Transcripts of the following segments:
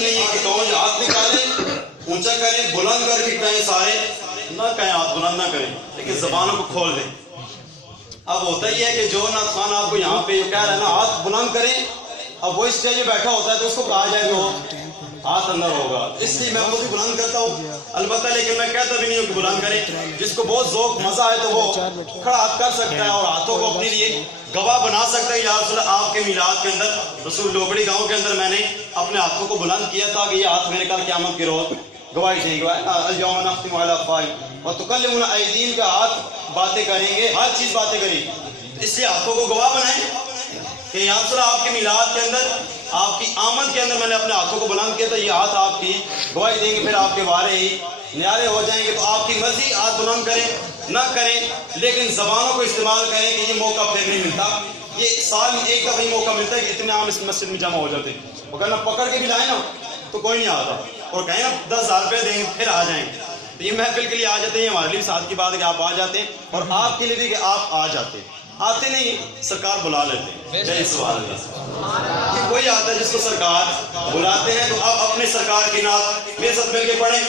نہیں ہے کہ کون ہاتھ نکالے اونچا کریں بلند کر کے کہیں سارے نہ کہیں ہاتھ بلند نہ کریں لیکن زبانوں کو کھول دیں. اب ہوتا ہی ہے کہ جو نعت خوان آپ کو یہاں پہ کہہ رہا ہے نا ہاتھ بلند کریں, اب وہ اسٹیج پہ بیٹھا ہوتا ہے تو اس کو کہا جائے تو ہاتھ اندر ہوگا, اس لیے میں وہ بھی بلند کرتا ہوں البتہ, لیکن میں کہتا بھی نہیں ہوں کہ بلند کریں. جس کو بہت ذوق مزہ ہے تو وہ کھڑا ہاتھ کر سکتا ہے اور ہاتھوں کو اپنے لیے گواہ بنا سکتا ہے. یا رسول اللہ آپ کے میلاد کے اندر رسول لوبڑی گاؤں کے اندر میں نے اپنے ہاتھوں کو بلند کیا تھا کہ یہ ہاتھ میرے کل قیامت کے روز گواہی دیں گے. الیوم نختم علی افواہہم وتکلمنا ایدیہم کا ہاتھ باتیں کریں گے, ہر چیز باتیں کریں گے, اس لیے ہاتھوں کو گواہ بنائیں کہ یا رسول اللہ آپ کے میلاد کے اندر آپ کی آمد کے اندر میں نے اپنے ہاتھوں کو بلند کیا تھا, یہ ہاتھ آپ کی گواہی دیں گے. پھر آپ کے وارے ہی نیارے ہو جائیں گے. تو آپ کی مرضی ہاتھ بلند کریں نہ کریں لیکن زبانوں کو استعمال کریں کہ یہ موقع پھر نہیں ملتا, یہ سال میں ایک دفعہ ہی موقع ملتا ہے کہ اتنے عام اس مسجد میں جمع ہو جاتے ہیں. اگر نہ پکڑ کے بھی لائیں نا تو کوئی نہیں آتا اور کہیں نا 10,000 روپے دیں گے پھر آ جائیں گے. تو یہ محفل کے لیے آ جاتے ہیں, ہمارے لیے ساتھ کی بات ہے کہ آپ آ جاتے ہیں اور آپ کے لیے بھی کہ آپ آ جاتے ہیں. آتے نہیں سرکار بلا لیتے ہیں. جی سبحان اللہ. یہ کوئی آتا ہے جس کو سرکار بلاتے ہیں. تو آپ اپنے سرکار کی نعت میرے ساتھ مل کے پڑھیں.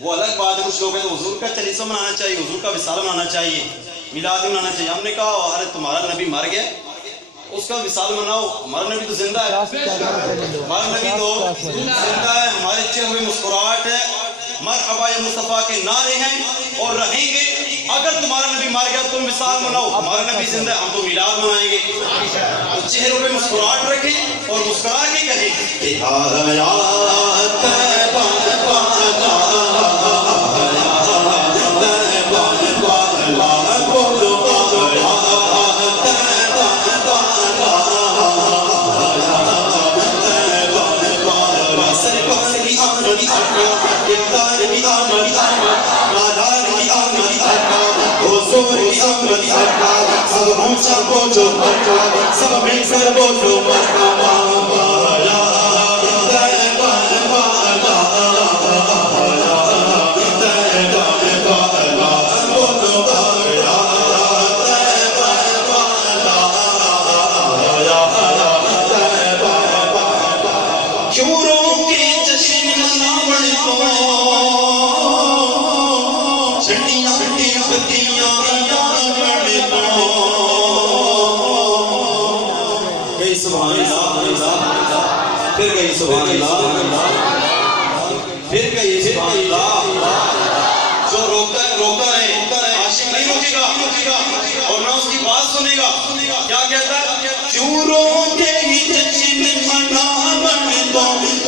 وہ الگ بات ہے, کچھ لوگ ہیں تو حضور کا چلیسہ منانا چاہیے, حضور کا وصال منانا چاہیے, میلاد منانا چاہیے. ہم نے کہا ارے تمہارا نبی مر گیا اس کا وصال مناؤ, ہمارا نبی تو زندہ ہے, ہمارا نبی تو زندہ ہے, ہمارے چہرے ہوئے مسکراہٹ ہے, مرحبا یا مصطفیٰ کے نعرے ہیں اور رہیں گے. اگر تمہارا نبی مر گیا تم وصال مناؤ, ہمارا نبی زندہ ہے ہم تو میلاد منائیں گے. تو چہروں پہ مسکراہٹ رکھیں اور مسکرا کے کہیں سب مل کر بولو مرحبا. پھر کہیں سبحان اللہ, پھر کہیں سبحان اللہ. جو روکتا ہے عاشق نہیں روکے گا اور نہ اس کی بات سنے گا. کیا کہتا ہے, کیوں روکے جشن مناون تو